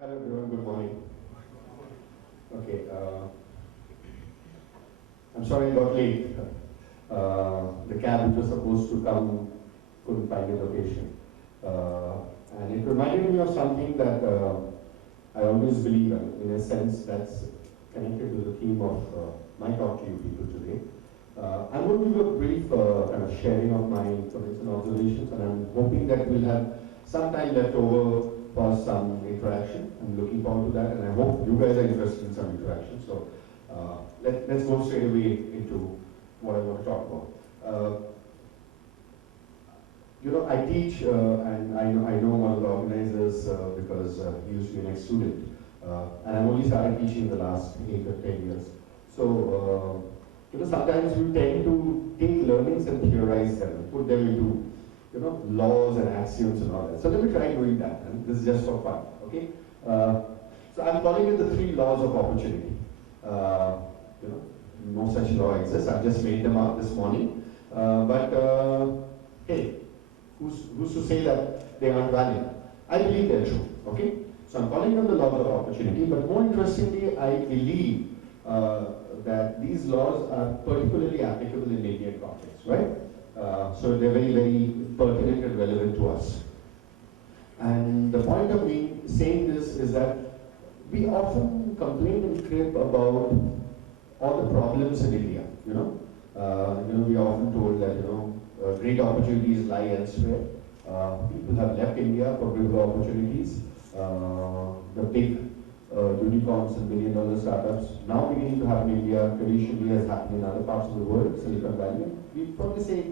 Hello everyone, good morning. Okay, I'm sorry I got late. The cab which was supposed to come couldn't find a location. And it reminded me of something that I always believe in a sense that's connected to the theme of my talk to you people today. I'm going to give a brief kind of sharing of my comments and observations, and I'm hoping that we'll have some time left over for some interaction. I'm looking forward to that, and I hope you guys are interested in some interaction. So let's go straight away into what I want to talk about. I teach, and I know one of the organizers because he used to be an ex-student, and I've only started teaching in the last 8 or 10 years. So, sometimes we tend to take learnings and theorize them and put them into, laws and axioms and all that. So let me try doing that, and this is just for fun, okay? So I'm calling it the 3 laws of opportunity. No such law exists. I've just made them up this morning. Hey, who's to say that they aren't valid? I believe they're true, okay? So I'm calling them the laws of opportunity, but more interestingly, I believe that these laws are particularly applicable in Indian context, right? So they're very, very pertinent and relevant to us. And the point of me saying this is that we often complain and crib about all the problems in India, we are often told that, great opportunities lie elsewhere. People have left India for bigger opportunities. The big unicorns and billion-dollar startups now beginning to happen in India, traditionally has happened in other parts of the world, Silicon Valley. We probably say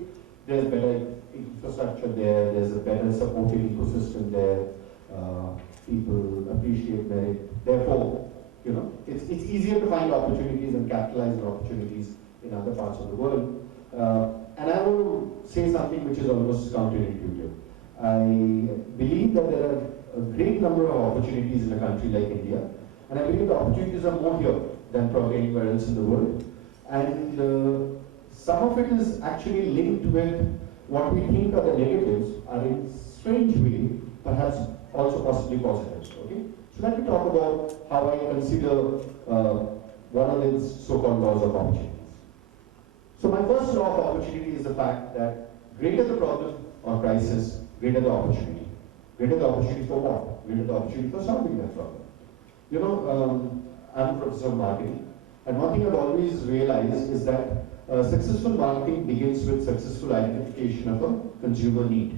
there's better infrastructure there, there's a better supportive ecosystem there, people appreciate merit. Therefore, it's easier to find opportunities and capitalize on opportunities in other parts of the world. And I want to say something which is almost counterintuitive. I believe that there are a great number of opportunities in a country like India, and I believe the opportunities are more here than probably anywhere else in the world. And some of it is actually linked with what we think are the negatives are in strange way, perhaps also possibly positives. Okay? So let me talk about how I consider one of these so-called laws of opportunities. So my first law of opportunity is the fact that greater the problem or crisis, greater the opportunity. Greater the opportunity for what? Greater the opportunity for solving that problem. I'm a professor of marketing, and one thing I've always realized is that successful marketing begins with successful identification of a consumer need.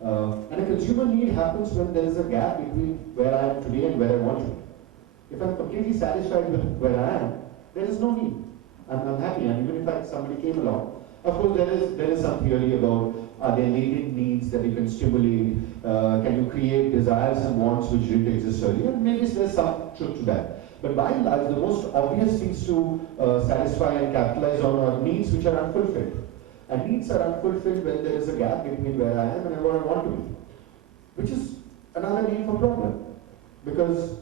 And a consumer need happens when there is a gap between where I am today and where I want to be. If I'm completely satisfied with where I am, there is no need. I'm happy, and even if somebody came along, of course there is some theory about are there latent needs that you can stimulate, can you create desires and wants which didn't exist earlier? Maybe there's some truth to that. But by and large, the most obvious things to satisfy and capitalize on are needs which are unfulfilled. And needs are unfulfilled when there is a gap between where I am and where I want to be, which is another need for problem. Because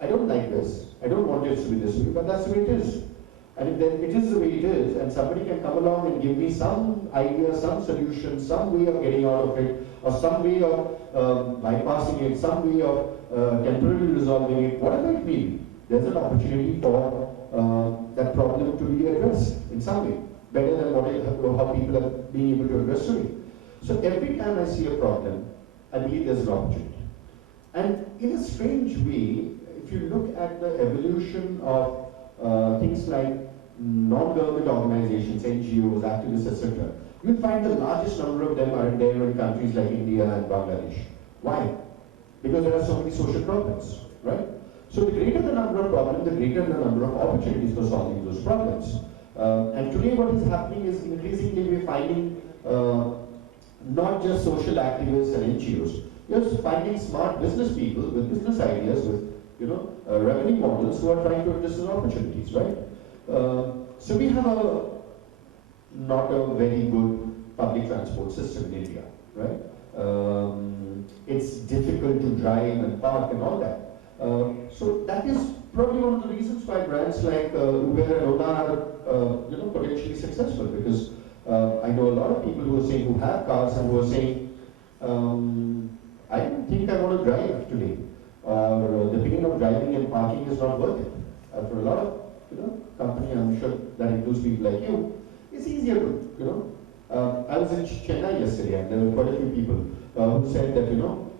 I don't like this, I don't want it to be this way, but that's the way it is. And if it is the way it is, and somebody can come along and give me some idea, some solution, some way of getting out of it, or some way of bypassing it, some way of temporarily resolving it, whatever it may be, there's an opportunity for that problem to be addressed in some way, better than how people are being able to address today. So every time I see a problem, I believe there's an opportunity. And in a strange way, if you look at the evolution of things like non-government organizations, NGOs, activists, etc., you'll find the largest number of them are there in countries like India and Bangladesh. Why? Because there are so many social problems, right? So the greater the number of problems, the greater the number of opportunities for solving those problems. And today what is happening is increasingly we're finding not just social activists and NGOs, you're finding smart business people with business ideas, with revenue models who are trying to address those opportunities, right? So we have not a very good public transport system in India, right? It's difficult to drive and park and all that. So that is probably one of the reasons why brands like Uber and Ola are potentially successful, because I know a lot of people who are saying, who have cars and who are saying, I don't think I want to drive today. Or parking is not worth it. For a lot of company, I'm sure that includes people like you, it's easier to I was in Chennai yesterday, and there were quite a few people who said that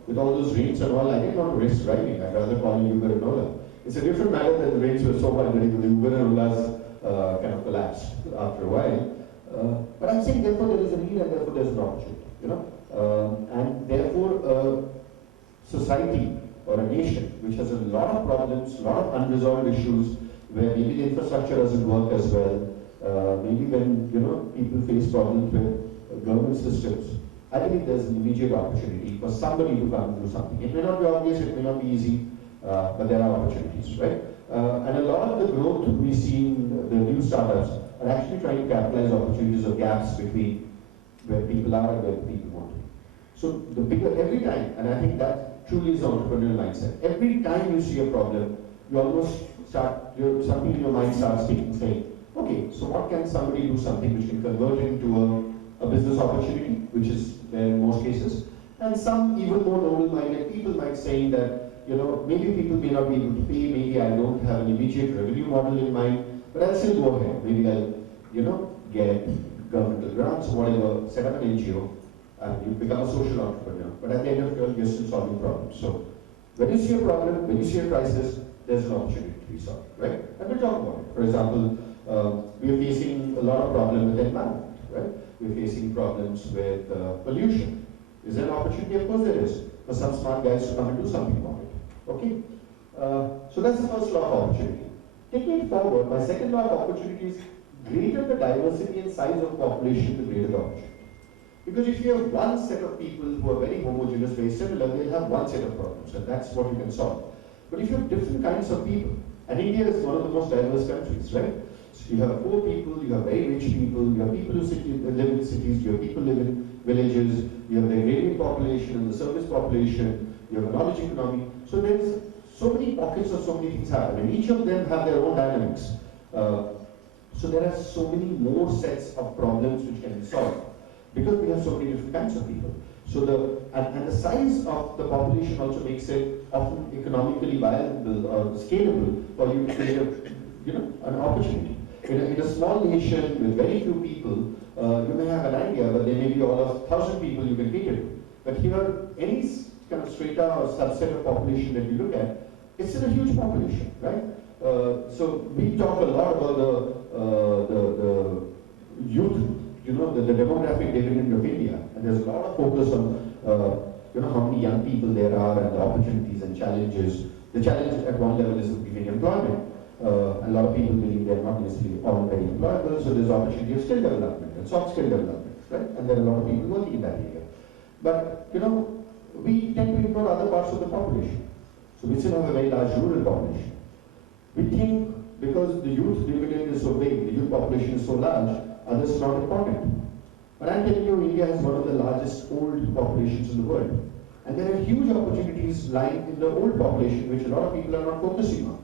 with all those rains and all, I didn't want to risk driving. I'd rather call an Uber and Ola. It's a different matter that the rains were so bad that the Uber and Olas kind of collapsed after a while. But I'm saying therefore there is a need and therefore there's an opportunity. And therefore society or a nation which has a lot of problems, a lot of unresolved issues, where maybe the infrastructure doesn't work as well, maybe when people face problems with government systems, I believe there's an immediate opportunity for somebody to come and do something. It may not be obvious, it may not be easy, but there are opportunities, right? And a lot of the growth we see in the new startups are actually trying to capitalize opportunities or gaps between where people are and where people want to be. So the bigger, every time, and I think that truly is the entrepreneurial mindset, every time you see a problem, you almost start, something in your mind starts speaking, saying, okay, so what can somebody do something which can convert into a business opportunity, which is there in most cases, and some even more noble-minded people might say that, maybe people may not be able to pay, maybe I don't have an immediate revenue model in mind, but I'll still go ahead. Maybe I'll, get governmental grants or whatever, set up an NGO, and you become a social entrepreneur. But at the end of the day, you're still solving problems. So when you see a problem, when you see a crisis, there's an opportunity to be solved, right? And we'll talk about it. For example, we are facing a lot of problems with the environment, right? We're facing problems with pollution. Is there an opportunity? Of course there is. For some smart guys to come and do something about it. Okay? So that's the first law of opportunity. Taking it forward, my second law of opportunity is greater the diversity and size of population, the greater the opportunity. Because if you have one set of people who are very homogeneous, very similar, they'll have one set of problems, and that's what you can solve. But if you have different kinds of people, and India is one of the most diverse countries, right? So you have poor people, you have very rich people, you have people who live in cities, you have people who live in villages, you have the agrarian population and the service population, you have a knowledge economy. So there's so many pockets of so many things happen, and each of them have their own dynamics. So there are so many more sets of problems which can be solved, because we have so many different kinds of people. So the size of the population also makes it often economically viable or scalable for you to create an opportunity. In a small nation with very few people, you may have an idea, but there may be all of 1,000 people you can cater to. But here, any kind of strata or subset of population that you look at, it's still a huge population, right? So we talk a lot about the youth, the demographic dividend of India, and there's a lot of focus on how many young people there are and the opportunities and challenges. The challenge at one level is giving employment. A lot of people believe they're not necessarily already employable, so there's opportunity of skill development and soft skill development, right? And there are a lot of people working in that area. But we tend to ignore other parts of the population. So we still have a very large rural population. We think because the youth dividend is so big, the youth population is so large, others are not important. But I'm telling you, India has one of the largest old populations in the world. And there are huge opportunities lying in the old population, which a lot of people are not focusing on.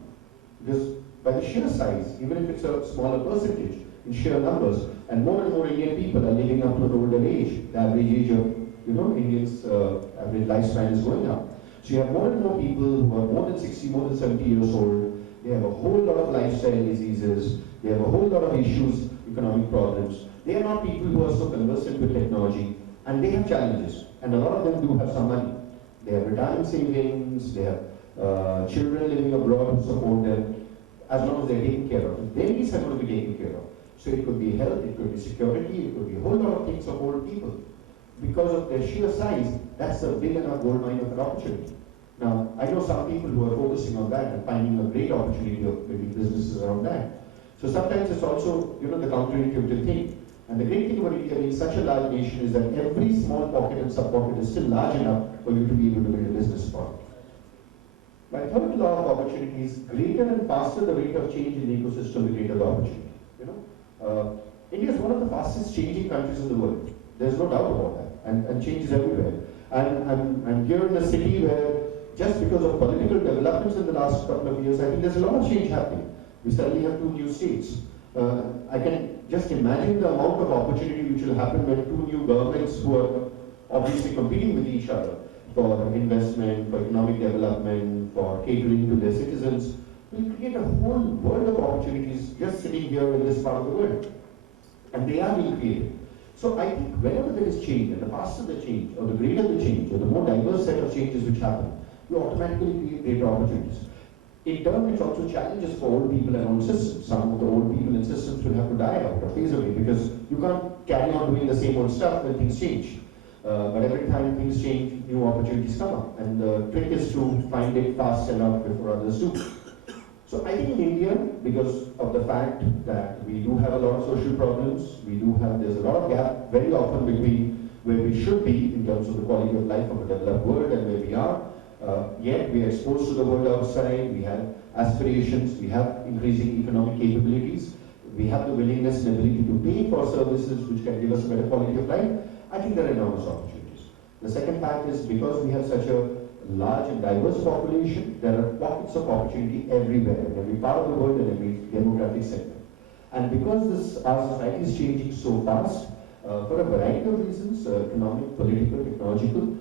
Because by the sheer size, even if it's a smaller percentage in sheer numbers, and more Indian people are living up to an older age. The average age of Indians' average lifespan is going up. So you have more and more people who are more than 60, more than 70 years old. They have a whole lot of lifestyle diseases. They have a whole lot of issues, economic problems. They are not people who are so conversant with technology, and they have challenges. And a lot of them do have some money. They have retirement savings. They have children living abroad who support them, as long as they're taken care of. Their needs are going to be taken care of. So it could be health, it could be security, it could be a whole lot of things for old people. Because of their sheer size, that's a big enough gold mine of an opportunity. Now, I know some people who are focusing on that and finding a great opportunity of building businesses around that. So sometimes it's also, the counterintuitive thing. And the great thing about India being such a large nation is that every small pocket and sub-pocket is still large enough for you to be able to build a business upon. My third law of opportunity is greater and faster the rate of change in the ecosystem, the greater the opportunity. India is one of the fastest changing countries in the world. There's no doubt about that. And change is everywhere. And I'm here in a city where, just because of political developments in the last couple of years, I think there's a lot of change happening. We suddenly have 2 new states. I can just imagine the amount of opportunity which will happen when 2 new governments who are obviously competing with each other for investment, for economic development, for catering to their citizens, students, will create a whole world of opportunities just sitting here in this part of the world. And they are being created. So I think whenever there is change, and the faster the change, or the greater the change, or the more diverse set of changes which happen, you automatically create greater opportunities. In turn, it also challenges for old people and old systems. Some of the old people and systems will have to die out or phase away because you can't carry on doing the same old stuff when things change. But every time things change, new opportunities come up. And the trick is to find it fast enough before others do. So I think in India, because of the fact that we do have a lot of social problems, there's a lot of gap very often between where we should be in terms of the quality of life of a developed world and where we are. Yet we are exposed to the world outside, we have aspirations, we have increasing economic capabilities, we have the willingness and ability to pay for services which can give us a better quality of life. I think there are enormous opportunities. The second fact is because we have such a large and diverse population, there are pockets of opportunity everywhere, in every part of the world and every demographic segment. And because our society is changing so fast, for a variety of reasons, economic, political, technological,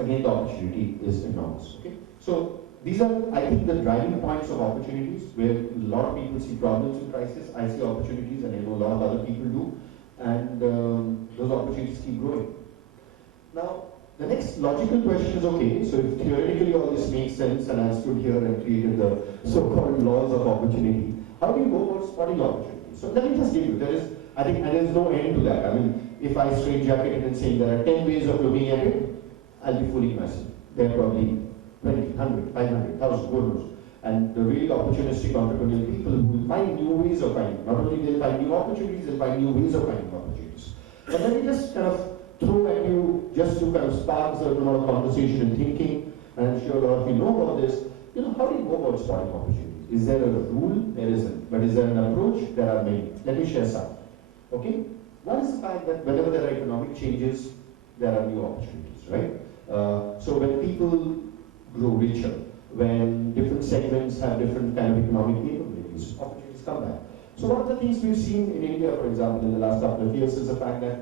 again the opportunity is enormous. Okay? So these are, I think, the driving points of opportunities where a lot of people see problems in crisis. I see opportunities, and I know a lot of other people do, and those opportunities keep growing. Now, the next logical question is, okay, so if theoretically all this makes sense and I stood here and created the so-called laws of opportunity, how do you go about spotting opportunities? So let me just give you, I think there's no end to that. I mean, if I straitjacket it and say there are 10 ways of looking at it, I'll be fooling myself. There are probably 20, 100, 500, 1,000, who knows. And the really opportunistic entrepreneurial people will find new ways of finding. Not only they'll find new opportunities, they'll find new ways of finding opportunities. But let me just kind of throw at you, just to kind of spark a certain amount of conversation and thinking, and I'm sure a lot of you know about this, how do you go about spotting opportunities? Is there a rule? There isn't. But is there an approach? There are many. Let me share some. Okay? One is the fact that whenever there are economic changes, there are new opportunities, right? So when people grow richer, when different segments have different kind of economic capabilities, opportunities come back. So one of the things we've seen in India, for example, in the last couple of years is the fact that,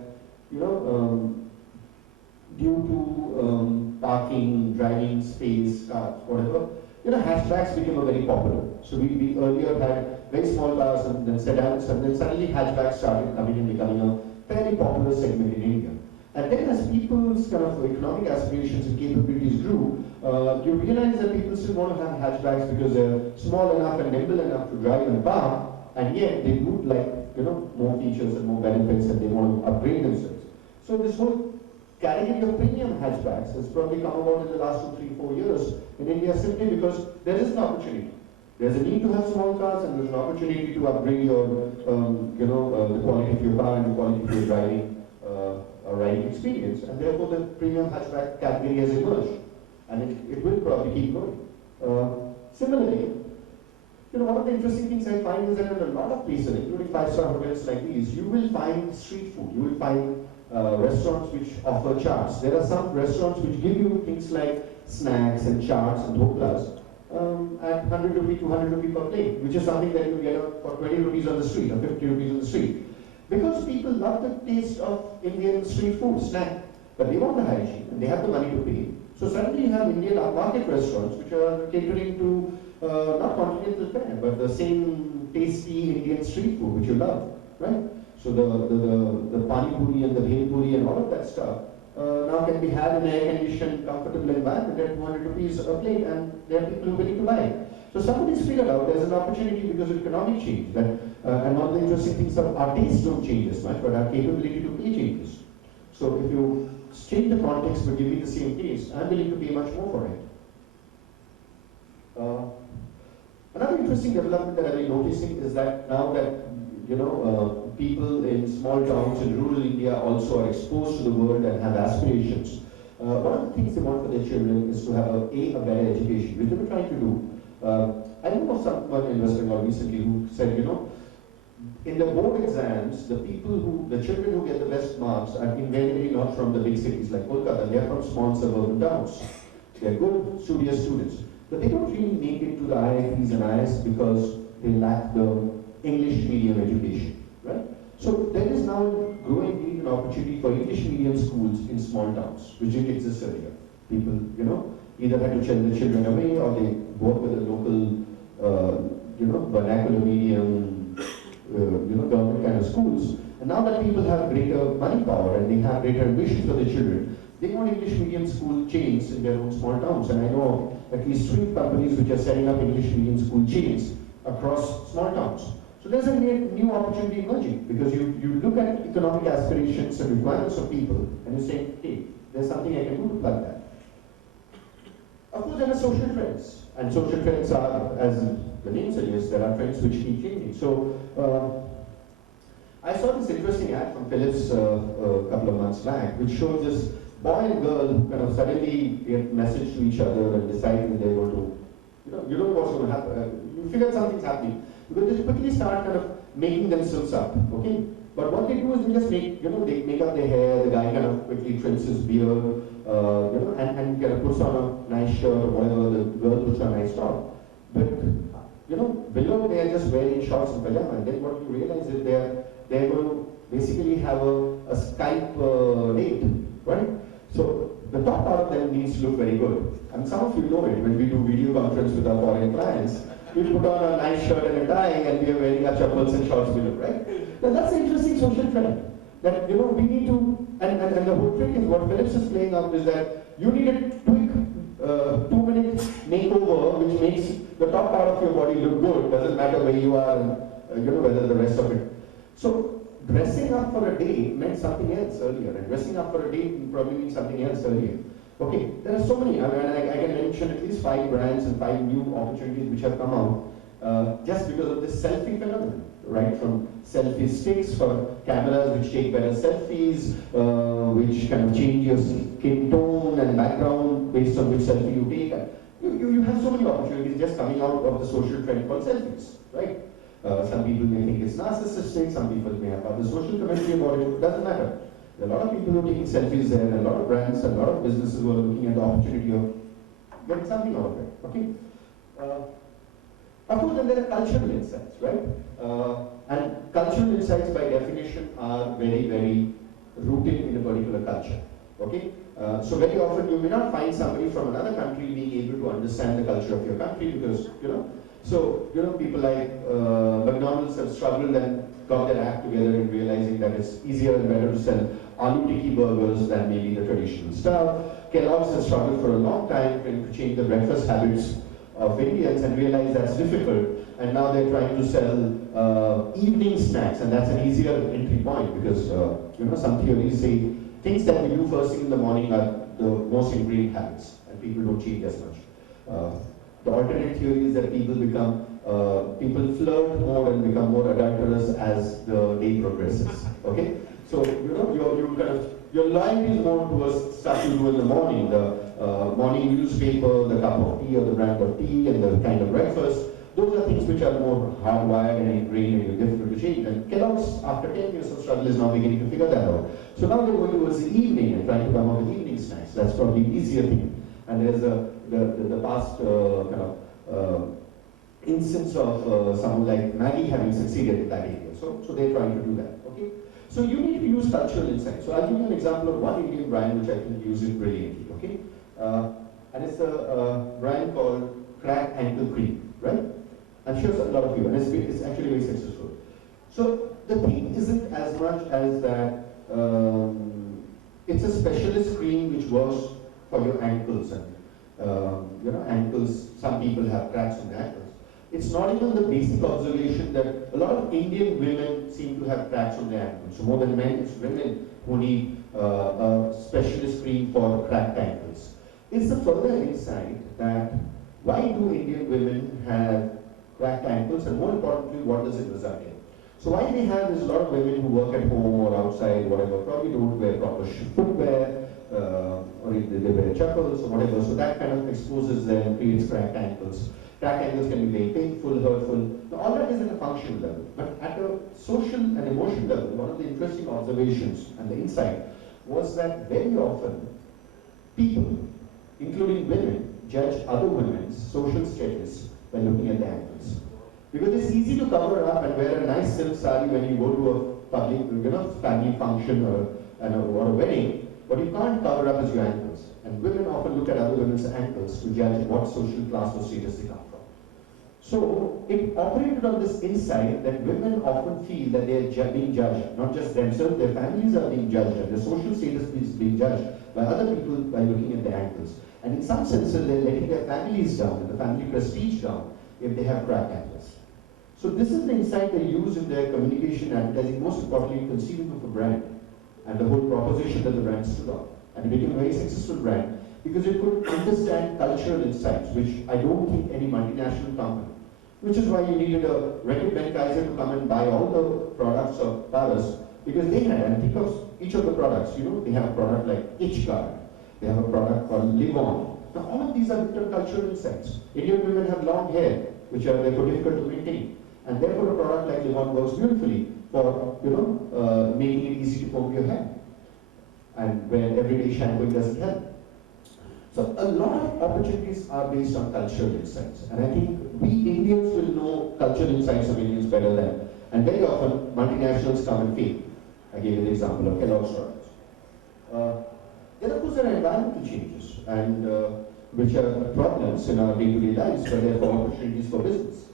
due to parking, driving space, cars, whatever, hatchbacks became a very popular. So we earlier had very small cars and then sedans, and then suddenly hatchbacks started coming and becoming a very popular segment in India. And then as people's kind of economic aspirations and capabilities grew, you realize that people still want to have hatchbacks because they're small enough and nimble enough to drive and park, and yet they would like more features and more benefits, and they want to upgrade themselves. So this whole category of premium hatchbacks has probably come about in the last 2, 3, 4 years in India simply because there is an opportunity. There's a need to have small cars, and there's an opportunity to upgrade your, the quality of your car and the quality of your driving riding experience, and therefore the premium hatchback category has emerged, and it will probably keep growing. Similarly, one of the interesting things I find is that in a lot of places, including 5-star hotels like these, you will find street food. You will find restaurants which offer chaats. There are some restaurants which give you things like snacks and chaats and dhoklas at 100 rupee, 200 rupee per plate, which is something that you get for 20 rupees on the street or 50 rupees on the street. Because people love the taste of Indian street food, snack, but they want the hygiene and they have the money to pay. So suddenly you have Indian upmarket restaurants which are catering to not continental fare, but the same tasty Indian street food which you love, right? So the pani puri and the bhel puri and all of that stuff now can be had in an air-conditioned, comfortable environment at 200 rupees a plate, and there are people willing to buy it. So somebody's figured out there's an opportunity because of economic change. That, and one of the interesting things is our tastes don't change as much, but our capability to pay changes. So if you change the context but give me the same taste, I'm willing to pay much more for it. Another interesting development that I've been noticing is that now that people in small towns in rural India also are exposed to the world and have aspirations. One of the things they want for their children is to have a better education, which they were trying to do. I know of someone in West Bengal recently who said, in the board exams, the children who get the best marks are invariably not from the big cities like Kolkata, they are from small suburban towns. They are good, studious students. But they don't really make it to the IITs and IIS because they lack the English medium education, right? So there is now a growing need and opportunity for English medium schools in small towns, which didn't exist earlier. People, either had to send the children away or they work with the local vernacular medium, government kind of schools. And now that people have greater money power and they have greater ambition for their children, they want English medium school chains in their own small towns. And I know at least 3 companies which are setting up English medium school chains across small towns. So there's a new opportunity emerging because you look at economic aspirations and requirements of people and you say, hey, there's something I can do to plug that. Of course, there are social trends. And social trends are, as the name suggests, there are trends which keep changing. So I saw this interesting ad from Philips a couple of months back, which shows this boy and girl who kind of suddenly get message to each other and decide that they're going to, you know what's going to happen. You figure something's happening. Because they quickly start kind of making themselves up, okay? But what they do is they just make, they make up their hair, the guy kind of quickly trims his beard, and kind of puts on a nice shirt or whatever, the girl puts on a nice top. But, below they are just wearing shorts and pajama, and then what you realize is they're going to basically have a Skype date, right? So the top part of them needs to look very good. And some of you know it, when we do video conference with our foreign clients, we put on a nice shirt and a tie and we are wearing our chappals and shorts below, right? Now that's an interesting social trend. That, we need to, and the whole trick is what Philips is playing up is that you need a quick 2-minute makeover which makes the top part of your body look good, doesn't matter where you are and whether the rest of it. So dressing up for a day meant something else earlier, and dressing up for a day probably means something else earlier. Okay, there are so many. I can mention at least 5 brands and 5 new opportunities which have come out just because of this selfie phenomenon, right? From selfie sticks for cameras which take better selfies, which kind of change your skin tone and background based on which selfie you take. You have so many opportunities just coming out of the social trend called selfies, right? Some people may think it's narcissistic, some people may have other social commentary about it, it doesn't matter. There are a lot of people who are taking selfies there, and a lot of brands and a lot of businesses who are looking at the opportunity of getting something out of it, okay? Of course, then there are cultural insights, right? And cultural insights by definition are very, very rooted in a particular culture, okay? So very often you may not find somebody from another country being able to understand the culture of your country because, people like McDonald's have struggled and got their act together in realizing that it's easier and better to sell aloo tikki burgers than maybe the traditional style. Kellogg's has struggled for a long time to change the breakfast habits of Indians and realize that's difficult. And now they're trying to sell evening snacks, and that's an easier entry point because, some theories say things that we do first thing in the morning are the most ingrained habits, and people don't change as much. The alternate theory is that people flirt more and become more adulterous as the day progresses. Okay, so your loyalty is more towards stuff you do in the morning, the morning newspaper, the cup of tea or the brand of tea, and the kind of breakfast. Those are things which are more hardwired and ingrained and difficult to change. And Kellogg's, after 10 years of struggle, is now beginning to figure that out. So now they're going towards the evening and trying to come up with evening snacks. That's probably the easier thing. And there's the past instance of someone like Maggie having succeeded in that area. So they're trying to do that. Okay. So you need to use cultural insight. So I'll give you an example of one Indian brand which I think uses it brilliantly. Okay. And it's a brand called Crack Ankle Cream, right? I'm sure a lot of you, and it's actually very successful. So the thing isn't as much as that it's a specialist cream which works for your ankles and ankles. Some people have cracks on their ankles. It's not even the basic observation that a lot of Indian women seem to have cracks on their ankles. So more than men, it's women who need a specialist cream for cracked ankles. It's the further insight that why do Indian women have cracked ankles, and more importantly, what does it result in? So why they have is a lot of women who work at home or outside, whatever, probably don't wear proper footwear, or if they wear chappals or whatever, so that kind of exposes them, creates cracked ankles. Cracked ankles can be very painful, hurtful. Now all that is at a functional level, but at a social and emotional level, one of the interesting observations and the insight was that very often people, including women, judge other women's social status by looking at their ankles. Because it's easy to cover up and wear a nice silk sari when you go to a public, family function or a wedding. What you can't cover up is your ankles. And women often look at other women's ankles to judge what social class or status they come from. So it operated on this insight that women often feel that they are being judged, not just themselves, their families are being judged, and their social status is being judged by other people by looking at their ankles. And in some senses, they're letting their families down, and the family prestige down if they have cracked ankles. So this is the insight they use in their communication advertising, most importantly conceiving of a brand and the whole proposition that the brand stood on. And it became a very successful brand because it could understand cultural insights, which I don't think any multinational company, which is why you needed a Reckitt Benckiser to come and buy all the products of Paris, because they had, and think of each of the products, they have a product like Itchguard, they have a product called Live On. Now all of these are different cultural insights. Indian women have long hair, which are therefore difficult to maintain. And therefore a product like Live On works beautifully for, making it easy to comb your hair. And where everyday shampooing doesn't help. So a lot of opportunities are based on cultural insights. And I think we Indians will know cultural insights of Indians better than, and very often multinationals come and fail. I gave you the example of Kellogg's products. Then of course there are environmental changes, and which are problems in our day-to-day lives, but therefore opportunities for business.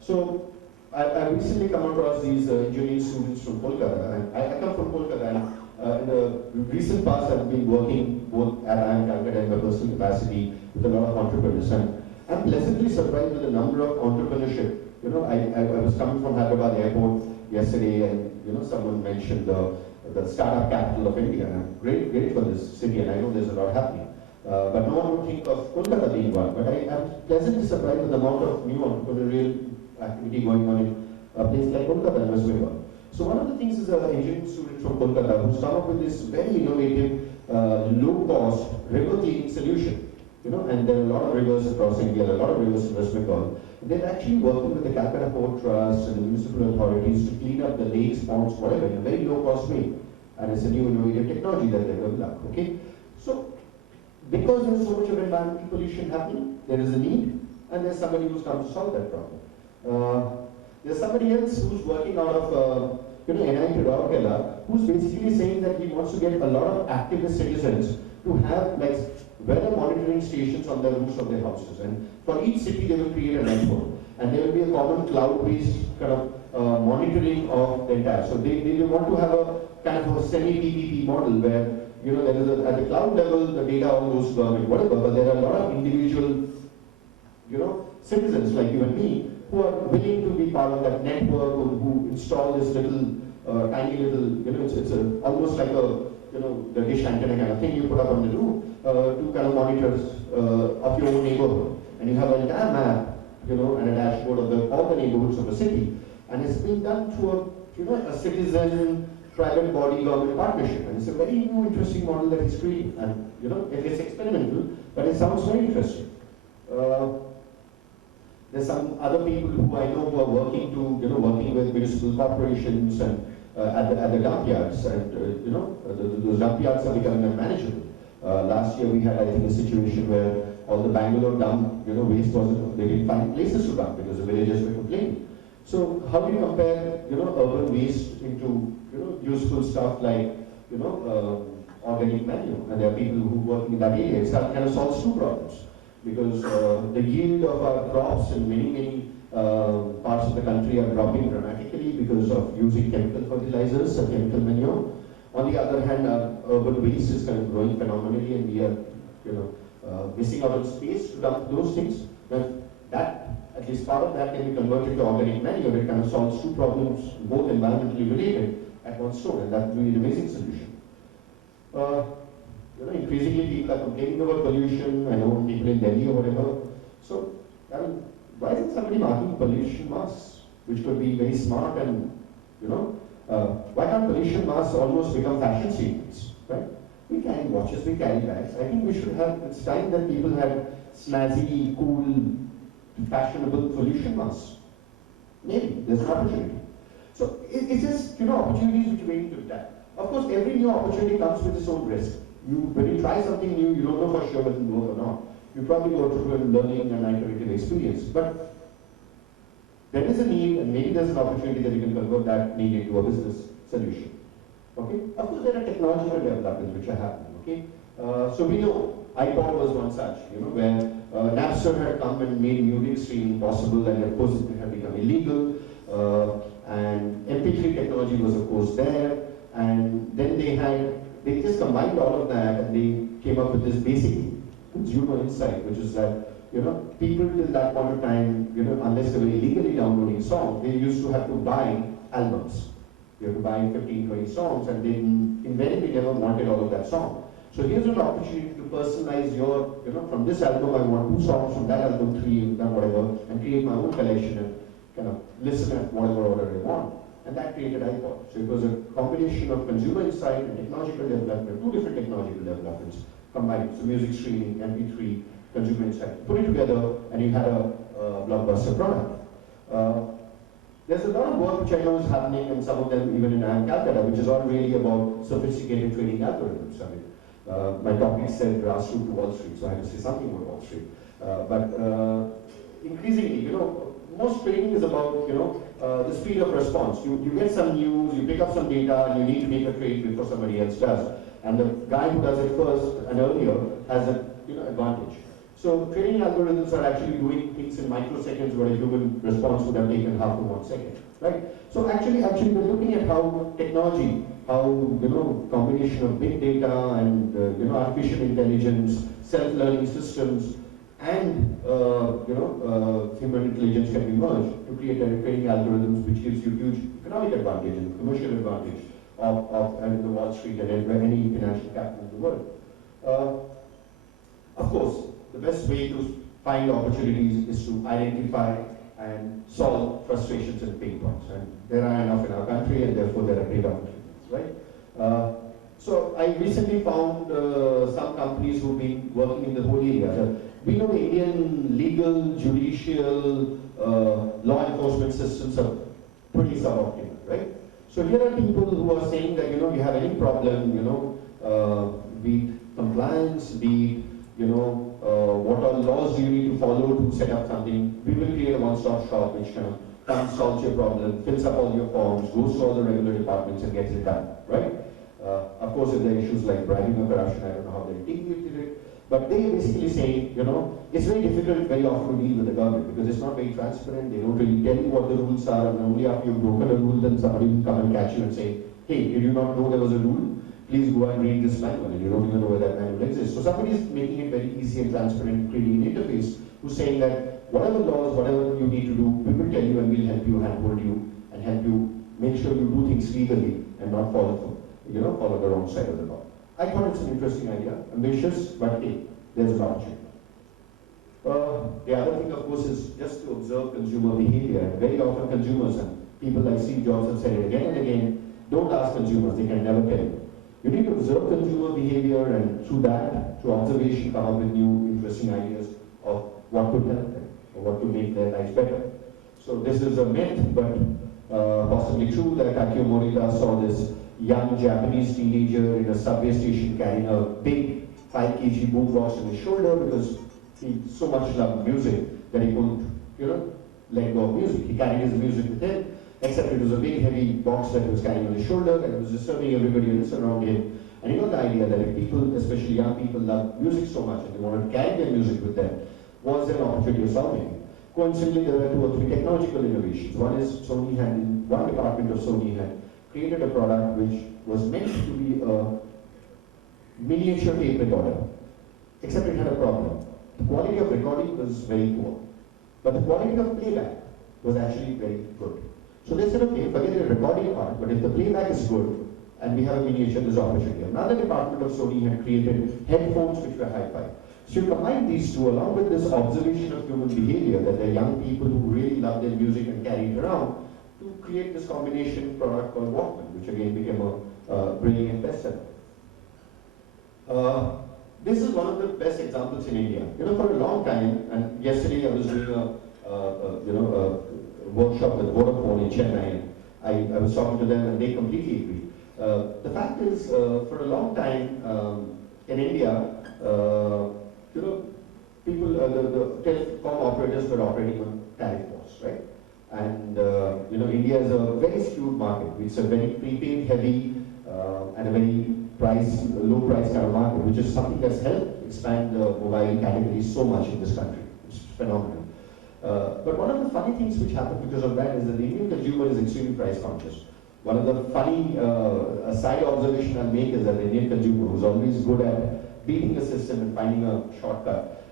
So I recently come across these engineering students from Kolkata, and I come from Kolkata, and in the recent past I've been working both at IIM Calcutta in my personal capacity with a lot of entrepreneurs, and I'm pleasantly surprised with the number of entrepreneurship. I was coming from Hyderabad airport yesterday, and someone mentioned the startup capital of India, and I'm great for this city, and I know there's a lot happening. But no one would think of Kolkata being one, but I'm pleasantly surprised with the amount of new entrepreneurial activity going on in a place like Kolkata and West Bengal. So one of the things is an engineering student from Kolkata who's come up with this very innovative, low-cost river cleaning solution. And there are a lot of rivers across India, a lot of rivers in West Bengal. They're actually working with the Calcutta Port Trust and the municipal authorities to clean up the lakes, ponds, whatever, in a very low-cost way. And it's a new innovative technology that they've developed. Okay, so because there's so much of environmental pollution happening, there is a need, and there's somebody who's come to solve that problem. There's somebody else who's working out of NIT Rourkela, who's basically saying that he wants to get a lot of activist citizens to have like weather monitoring stations on the roofs of their houses, and for each city they will create a network, and there will be a common cloud-based kind of monitoring of the entire. So they want to have a kind of a semi-PPP model where there is at the cloud level the data all goes to government, whatever, but there are a lot of individual citizens like you and me who are willing to be part of that network, who install this little tiny little, it's almost like a the dish antenna kind of thing you put up on the roof to kind of monitor of your own neighborhood, and you have an entire map, and a dashboard of all the neighborhoods of the city, and it's being done through a citizen private body government partnership, and it's a very new interesting model that he's creating, and it's experimental, but it sounds very interesting. There's some other people who I know who are working with municipal corporations and at the dump yards, and those dump yards are becoming unmanageable. Last year we had, I think, a situation where all the Bangalore dump waste wasn't, they didn't find places to dump because the villagers were complaining. So how do you compare urban waste into useful stuff like organic manure? And there are people who work in that area. It kind of solves two problems, because the yield of our crops in many parts of the country are dropping dramatically because of using chemical fertilizers or chemical manure. On the other hand, urban waste is kind of growing phenomenally, and we are missing out on space to dump those things. But that, at least part of that, can be converted to organic manure. It kind of solves two problems, both environmentally related, at one stone, and that would be an amazing solution. Increasingly people are complaining about pollution. I know people in Delhi or whatever. So, why isn't somebody marking pollution masks, which could be very smart, and why can't pollution masks almost become fashion statements, right? We carry watches, we carry bags. I think we should have, it's time that people had snazzy, cool, fashionable pollution masks. Maybe, there's an opportunity. So, it's just, opportunities which we need to tap. Of course, every new opportunity comes with its own risk. When you try something new, you don't know for sure whether it will work or not. You probably go through a learning and iterative experience. But there is a need, and maybe there's an opportunity that you can convert that need into a business solution. Okay? Of course, there are technological developments which are happening. Okay? So we know iPod was one such, where Napster had come and made music streaming possible, and of course it had become illegal. And MP3 technology was of course there, and then they just combined all of that and they came up with this basic consumer insight, which is that people till that point of time, unless they were illegally downloading songs, they used to have to buy albums. You have to buy 15, 20 songs, and they invariably never wanted all of that song. So here's an opportunity to personalize your, from this album I want 2 songs, from that album 3, that whatever, and create my own collection and kind of listen at whatever order I want. And that created iPod. So it was a combination of consumer insight and technological development, 2 different technological developments combined. So music streaming, MP3, consumer insight. Put it together and you had a blockbuster product. There's a lot of work which I know is happening, and some of them even in Calcutta, which is all really about sophisticated trading algorithms. I mean, my topic said Grassroot to Wall Street, so I have to say something about Wall Street. But increasingly, most trading is about, the speed of response. You get some news, you pick up some data, and you need to make a trade before somebody else does. And the guy who does it first and earlier has an advantage. So trading algorithms are actually doing things in microseconds where a human response would have taken half of 1 second, right? So actually we're looking at how technology, how combination of big data and artificial intelligence, self-learning systems, and human intelligence can be merged to create trading algorithms, which gives you huge economic advantage and commercial advantage of the Wall Street and any financial capital in the world. Of course, the best way to find opportunities is to identify and solve frustrations and pain points. And there are enough in our country, and therefore there are great opportunities, right? So I recently found some companies who've been working in the whole area. We know the Indian legal, judicial, law enforcement systems are pretty suboptimal, right? So here are people who are saying that, you have any problem, be it compliance, be it, what all laws do you need to follow to set up something. We will create a one-stop shop which kind of comes, solves your problem, fills up all your forms, goes to all the regular departments and gets it done, right? Of course, if there are issues like bribing or corruption, I don't know how they'll deal with it. But they basically say, it's very difficult very often to deal with the government because it's not very transparent. They don't really tell you what the rules are, and only after you've broken a rule, then somebody will come and catch you and say, hey, did you not know there was a rule? Please go and read this manual, and you don't even know where that manual exists. So somebody is making it very easy and transparent, creating an interface who's saying that whatever laws, whatever you need to do, we will tell you and we'll help you, handhold you, and help you make sure you do things legally and not follow the wrong side of the law. I thought it's an interesting idea, ambitious, but hey, there's an opportunity. The other thing, of course, is just to observe consumer behavior. And very often consumers, and people like Steve Jobs have said it again and again, don't ask consumers, they can never tell you. You need to observe consumer behavior, and through that, through observation, come up with new, interesting ideas of what could help them, or what could make their lives better. So this is a myth, but possibly true, that Akio Morita saw this young Japanese teenager in a subway station carrying a big 5 kg boombox on his shoulder because he so much loved music that he couldn't, let go of music. He carried his music with him, except it was a big heavy box that he was carrying on his shoulder, and it was disturbing everybody else around him. And he got the idea that if people, especially young people, love music so much and they wanted to carry their music with them, was there an opportunity of solving it? Coincidentally, there were 2 or 3 technological innovations. One is Sony had, in one department of Sony had created a product which was meant to be a miniature tape recorder, except it had a problem. The quality of recording was very poor, but the quality of playback was actually very good. So they said, okay, forget the recording part, but if the playback is good, and we have a miniature, there's opportunity. Another department of Sony had created headphones which were hi-fi. So you combine these two along with this observation of human behavior, that they're young people who really love their music and carry it around, to create this combination product called Walkman, which again became a brilliant bestseller. This is one of the best examples in India. For a long time, and yesterday I was doing a workshop with Vodafone in Chennai, and I was talking to them and they completely agree. The fact is, for a long time in India, people, the telecom operators were operating on tariff wars, right? And India is a very skewed market. It's a very prepaid heavy and a very low price kind of market, which is something that's helped expand the mobile category so much in this country. It's phenomenal. But one of the funny things which happened because of that is that the Indian consumer is extremely price conscious. One of the funny side observation I'll make is that the Indian consumer, who's always good at beating the system and finding a shortcut,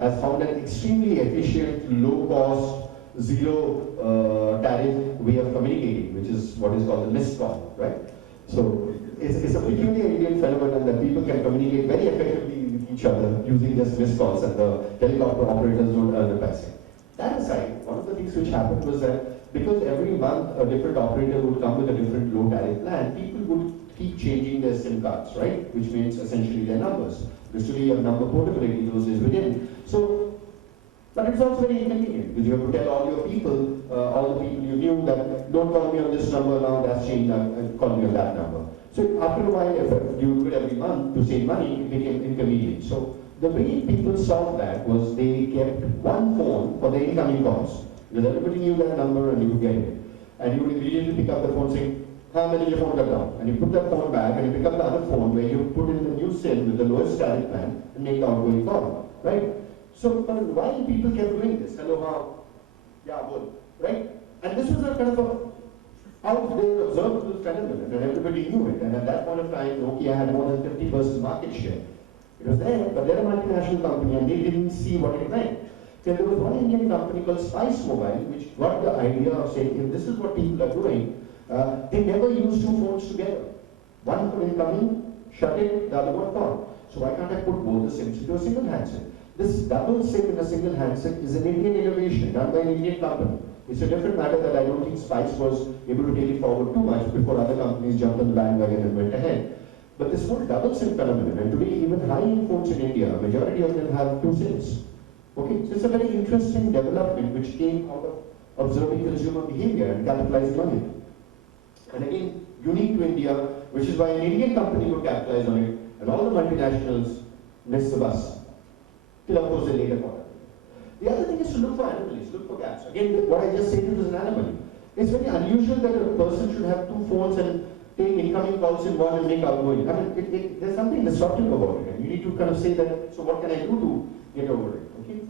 has found an extremely efficient, low cost, zero tariff way of communicating, which is what is called the missed call, right? So it's a peculiar Indian phenomenon that people can communicate very effectively with each other using just missed calls, and the helicopter operators don't earn a paisa. That aside, one of the things which happened was that because every month a different operator would come with a different low tariff plan, people would keep changing their SIM cards, right? Which means essentially their numbers. Because today you have number portability, those days we didn't. So, but it's also very inconvenient because you have to tell all your people, all the people you knew that don't call me on this number now, that's changed, call me on that number. So after a while, if you do it every month to save money, it became inconvenient. So the way people solved that was they kept one phone for the incoming calls. Because everybody knew that number and you would get it. And you would immediately pick up the phone saying, how many your phone got down? And you put that phone back and you pick up the other phone where you put in the new SIM with the lowest tariff plan and make the outgoing call, right? So for a while people kept doing this. Hello, yeah, well, right? And this was a kind of a out there observable phenomenon and everybody knew it. And at that point of time, Nokia had more than 50% market share. It was there, but they're a multinational company and they didn't see what it meant. Then there was one Indian company called Spice Mobile, which got the idea of saying, if this is what people are doing, they never use two phones together. One for incoming, shut it, the other one gone. So why can't I put both the SIMs into a single handset? This double SIM in a single handset is an Indian innovation done by an Indian company. It's a different matter that I don't think Spice was able to take it forward too much before other companies jumped on the bandwagon and went ahead. But this whole double SIM phenomenon, and today even high-end phones in India, a majority of them have two SIMs. Okay, so it's a very interesting development which came out of observing consumer behavior and capitalizing on it. And again, unique to India, which is why an Indian company would capitalize on it, and all the multinationals missed the bus. Till of course they later caught up. The other thing is to look for anomalies, look for gaps. Again, what I just said is an anomaly. It's very unusual that a person should have two phones and take incoming calls in one and make outgoing. I mean, there's something disruptive about it. And you need to kind of say that, so what can I do to get over it? Okay?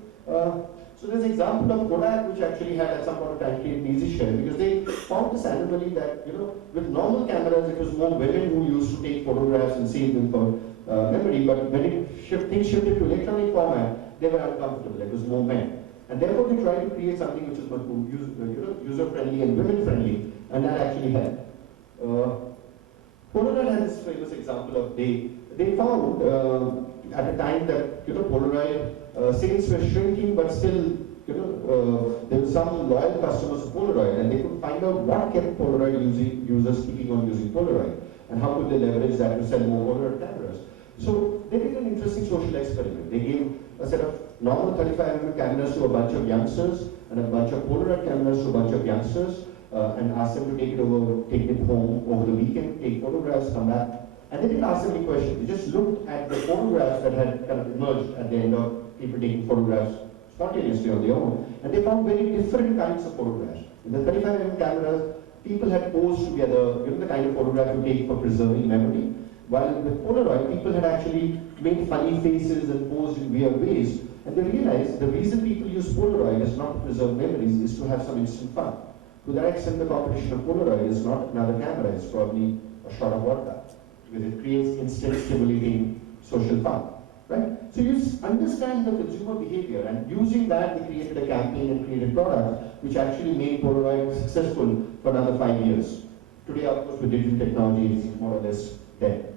So there's an example of Kodak, which actually had at some point of time created an easy share because they found this anomaly that, with normal cameras, it was more women who used to take photographs and save them for memory, but when things shifted to electronic format, they were uncomfortable. It was more men. And therefore, they tried to create something which was much more user-friendly and women-friendly, and that actually helped. Polaroid has this famous example of they found at a time that Polaroid sales were shrinking, but still there were some loyal customers of Polaroid, and they could find out what kept Polaroid users keeping on using Polaroid, and how could they leverage that to sell more Polaroid cameras. So they did an interesting social experiment. They gave a set of normal 35mm cameras to a bunch of youngsters and a bunch of Polaroid cameras to a bunch of youngsters, and asked them to take it home over the weekend, take photographs, come back. And they didn't ask them any questions. They just looked at the photographs that had kind of emerged at the end of people taking photographs spontaneously on their own. And they found very different kinds of photographs. In the 35mm cameras, people had posed together, the kind of photograph you take for preserving memory. While with Polaroid, people had actually made funny faces and posed in weird ways. And they realized the reason people use Polaroid is not to preserve memories, is to have some instant fun. To that extent, the competition of Polaroid is not another camera, it's probably a shot of vodka. Because it creates instant stimulating social fun, right? So you understand the consumer behavior, and using that, they created a campaign and created a product which actually made Polaroid successful for another 5 years. Today, of course, with digital technology, it's more or less dead.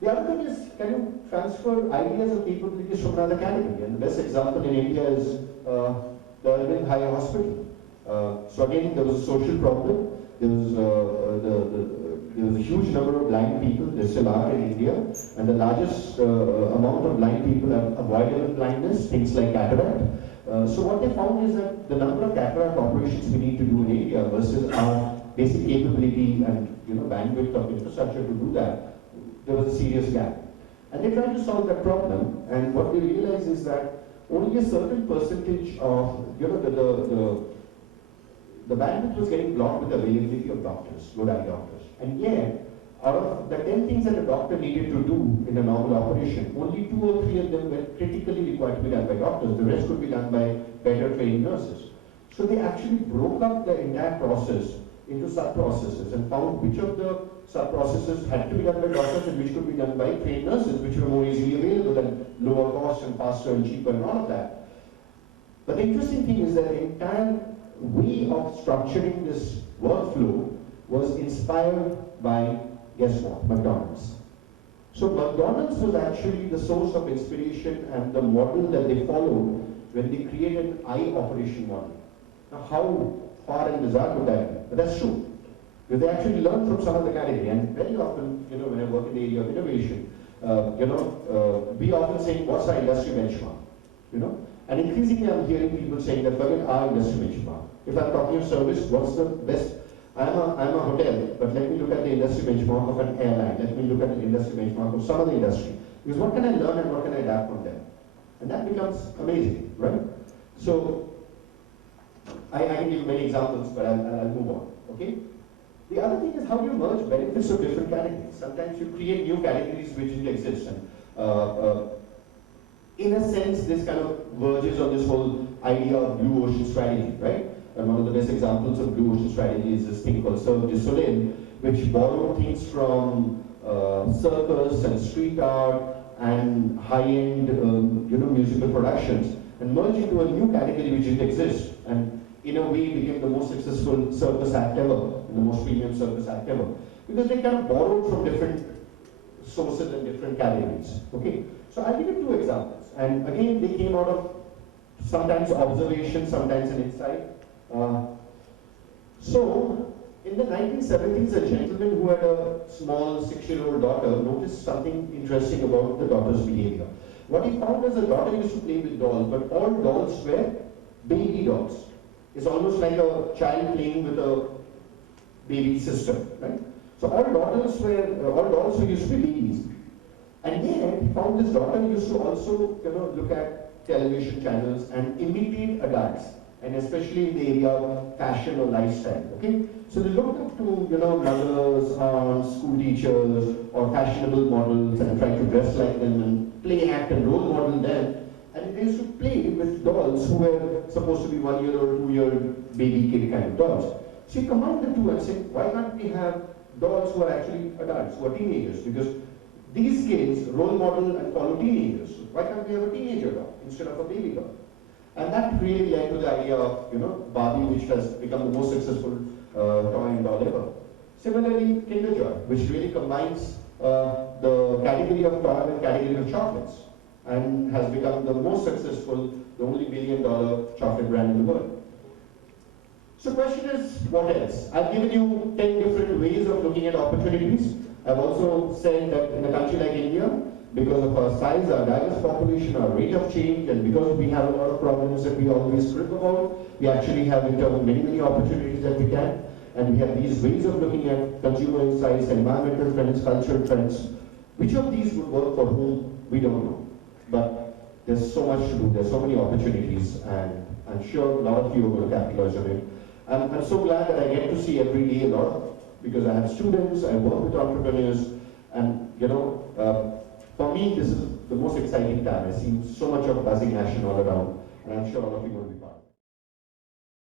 The other thing is, can you transfer ideas and capabilities from another category? And the best example in India is the Urban High Hospital. So again, there was a social problem. There was a huge number of blind people, there still are in India, and the largest amount of blind people have avoidable blindness, things like cataract. So what they found is that the number of cataract operations we need to do in India versus our basic capability and bandwidth of infrastructure to do that, there was a serious gap. And they tried to solve that problem, and what we realized is that only a certain percentage of the bandwidth was getting blocked with the availability of doctors, good eye doctors. And yet, out of the 10 things that a doctor needed to do in a normal operation, only 2 or 3 of them were critically required to be done by doctors. The rest could be done by better trained nurses. So they actually broke up the entire process into sub-processes and found which of the sub-processes had to be done by doctors and which could be done by trained nurses, which were more easily available and lower cost and faster and cheaper and all of that. But the interesting thing is that the entire way of structuring this workflow was inspired by, guess what, McDonald's. So McDonald's was actually the source of inspiration and the model that they followed when they created an eye operation model. Now how far and bizarre could that be? But that's true. Because they actually learned from some of the category, and very often, when I work in the area of innovation, we often say, what's our industry benchmark? And increasingly I'm hearing people saying that, forget our industry benchmark. If I'm talking of service, what's the best? I'm a hotel, but let me look at the industry benchmark of an airline. Let me look at the industry benchmark of some other industry. Because what can I learn and what can I adapt from them? And that becomes amazing, right? So, I can give many examples, but I'll move on, okay? The other thing is how do you merge benefits of different categories? Sometimes you create new categories which didn't exist. And in a sense, this kind of verges on this whole idea of blue ocean strategy, right? And one of the best examples of blue ocean strategy is this thing called Cirque du Soleil, which borrowed things from circus and street art and high-end, musical productions and merged into a new category which didn't exist. And in a way became the most successful circus act ever, the most premium circus act ever. Because they kind of borrowed from different sources and different categories, okay? So I'll give you 2 examples. And again, they came out of sometimes observation, sometimes an insight. So, in the 1970s, a gentleman who had a small 6-year-old daughter noticed something interesting about the daughter's behavior. What he found is the daughter used to play with dolls, but all dolls were baby dolls. It's almost like a child playing with a baby sister, right? So all dolls were used to be babies. And yet, he found his daughter used to also, look at television channels and imitate adults, and especially in the area of fashion or lifestyle, okay? So they looked up to, mothers, aunts, school teachers, or fashionable models and tried to dress like them and play, act, and role model them. And they used to play with dolls who were supposed to be 1-year-old, 2-year-old baby kid kind of dolls. So he combined the two and said, why can't we have dolls who are actually adults, who are teenagers? Because these kids role model and follow teenagers. Why can't we have a teenager doll instead of a baby doll? And that really led to the idea of, Barbie, which has become the most successful toy and doll ever. Similarly, Kinder Joy, which really combines the category of toy with category of chocolates, and has become the most successful, the only $1 billion chocolate brand in the world. So the question is, what else? I've given you 10 different ways of looking at opportunities. I've also said that in a country like India, because of our size, our diverse population, our rate of change, and because we have a lot of problems that we always script about, we actually have in terms of many opportunities that we can. And we have these ways of looking at consumer insights, environmental trends, cultural trends. Which of these would work for whom, we don't know. But there's so much to do, there's so many opportunities, and I'm sure a lot of you are going to capitalize on it. I'm so glad that I get to see every day a lot of, because I have students, I work with entrepreneurs, and for me this is the most exciting time. I see so much of buzzing action all around, and I'm sure all of you will be part of it.